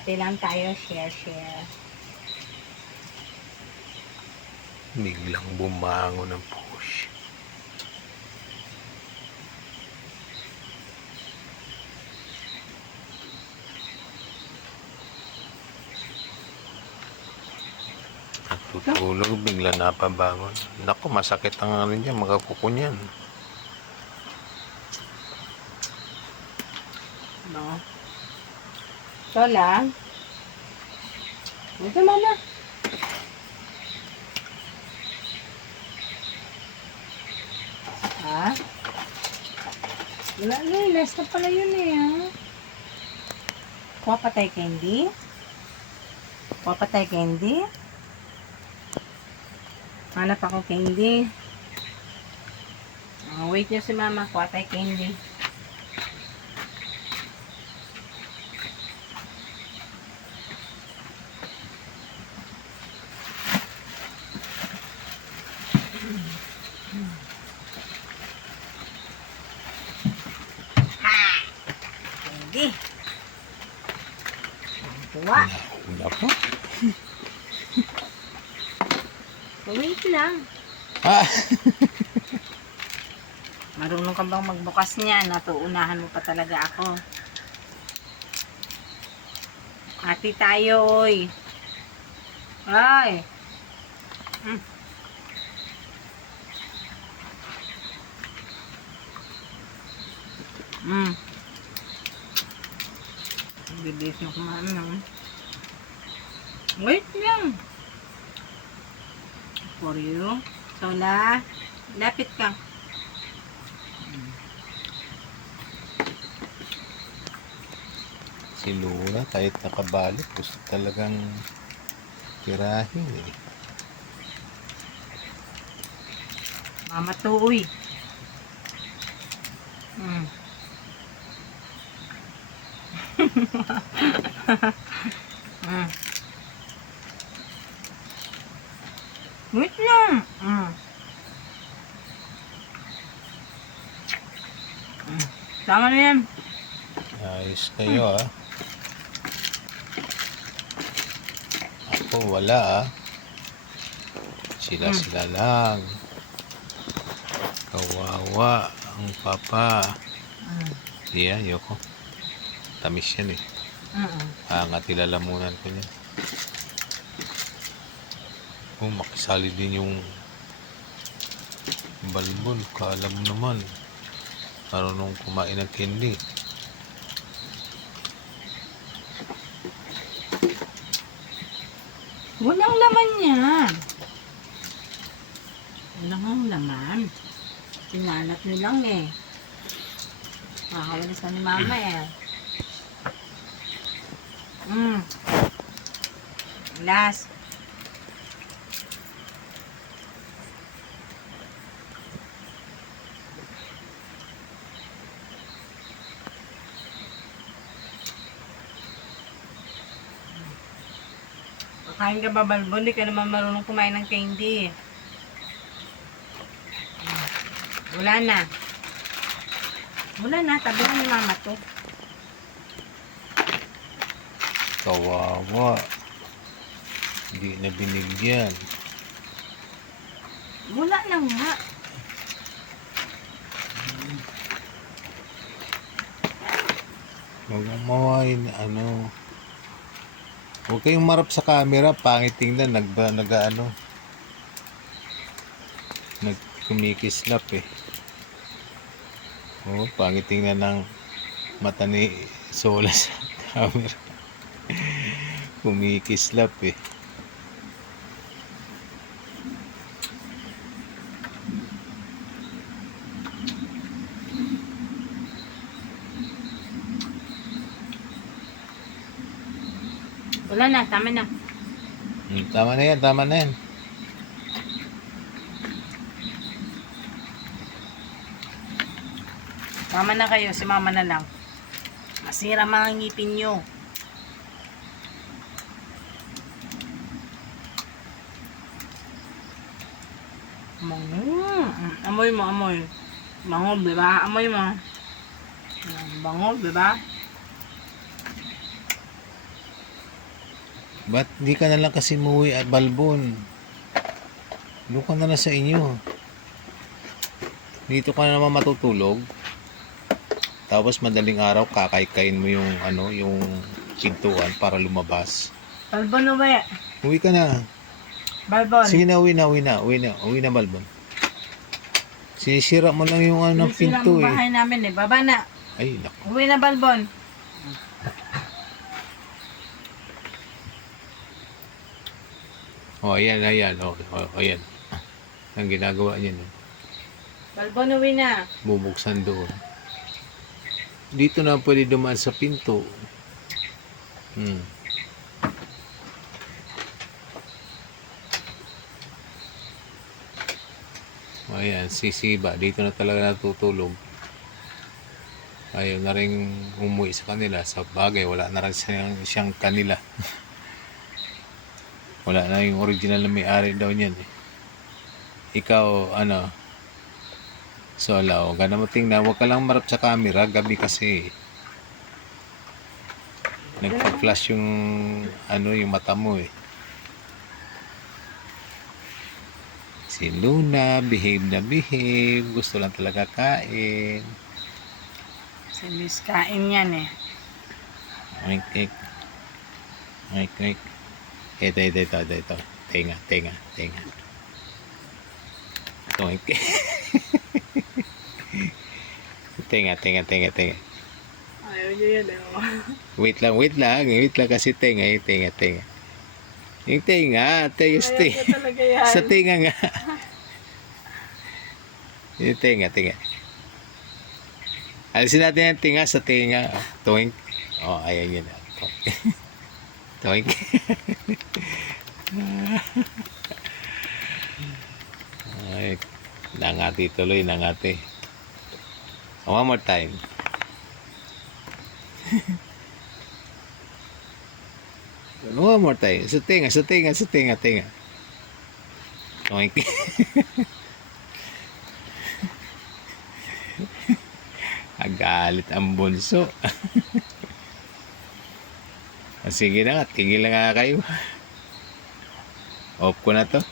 Ate lang tayo, share, share. Biglang bumangon ng push. At tutulog, bigla napabangon. Naku, masakit ang ano niya, mga kuko niyan. Lola. Ito mama. Ha? Wala na. Last na pala yun eh ha. Kuha pa tayo candy? Kuha pa tayo candy? Hanap ako candy. Ah, wait nyo si mama. Kuha tayo candy. Candy. Kuha. Naku. Wait lang. Ah! Marunong ka bang magbukas niya? Natuunahan mo pa talaga ako. Ati tayo, oy. Ay. Mm. Mm. Bibilis na kumain naman. Wait lang. For you. Sola, lapit ka. Si Luna, kahit nakabalik, gusto talagang tirahin eh. Mama to, uy. Hmm. Hmm. Wait lang. Tama na yan. Ayos kayo ah. Ako wala ah. Sila Hmm. sila lang. Kawawa ang papa. Hmm. Di yan, yoko. Tamis yan eh. Mm-mm. Angat ilalamunan ko niya. Oh, makisali din yung balbon. Kaalam naman. Marunong kumain ng candy. Walang laman yan. Walang ang laman. Pinalat nyo lang eh. Makakawalis na ni mama eh. Mm. Last. Kain ka ba, Balbon? Hindi ka naman marunong kumain ng candy. Wala na. Wala na. Tabi na ni mama to. Kawawa. Hindi na binigyan. Wala lang nga. Huwag mong mawain, ano. Huwag kayong marap sa camera, pangit tingnan, nagba, nag, ano. Nagkumikislap eh. Oo, pangit tingnan ng mata ni Sola sa camera. Kumikislap eh. Wala na. Tama na. Hmm, tama na yan, tama na yan. Mama na kayo. Si mama na lang. Masira mga ngipin nyo. Mm, amoy mo, amoy. Bango, di ba? Amoy mo. Bango, di ba? Ba't di ka na lang kasi muwi at balbon? Doon ka na lang sa inyo. Dito ka na naman matutulog. Tapos madaling araw kakaikain mo yung ano, yung pintuan para lumabas. Balbon uwi. Uwi ka na. Balbon. Sige na, uwi na, uwi na, uwi na, uwi na balbon. Sinisira mo lang yung ano, Yung sila pinto mo eh. bahay namin eh. Baba na. Ay, naku. Uwi na Balbon. Oh, ayan, ayan. Oh, oh, ayan. Ang ginagawa niya. No? Balbon uwi na. Bubuksan doon. Dito na pwede dumaan sa pinto. Hmm. Ayan, si Siba. Dito na talaga natutulog. Ayaw na rin umuwi sa kanila. Sa bagay, wala na rin siyang, siyang kanila. wala na yung original na may-ari daw niyan eh. Ikaw, ano, So, ala, huwag ka na mo tingnan. Huwag ka lang marap sa camera. Gabi kasi. Nagpa-flash yung, ano, yung mata mo eh. Si Luna, behave na behave. Gusto lang talaga kain. Si Miss kain yan eh. Oink, oink. Oink, oink. Ito, ito, ito, ito, ito. Tenga, tenga, tenga. Oink. tenga, tenga, tenga, tenga. Ayaw niyo yan eh. Wait lang, wait lang. Wait lang kasi tenga, yung tenga, tenga. Yung tenga. talaga yan. Sa tenga nga. yung tenga, tenga. Alisin natin yung tinga sa tenga. Toink. Oh, ayan yun. Toink. Ay, nangati tuloy, nangati. One more time. One more time. Tenga, sa tenga, tenga. Toink. Agalit ang bunso. Sige na nga, tigil na nga kayo. Off ko na to.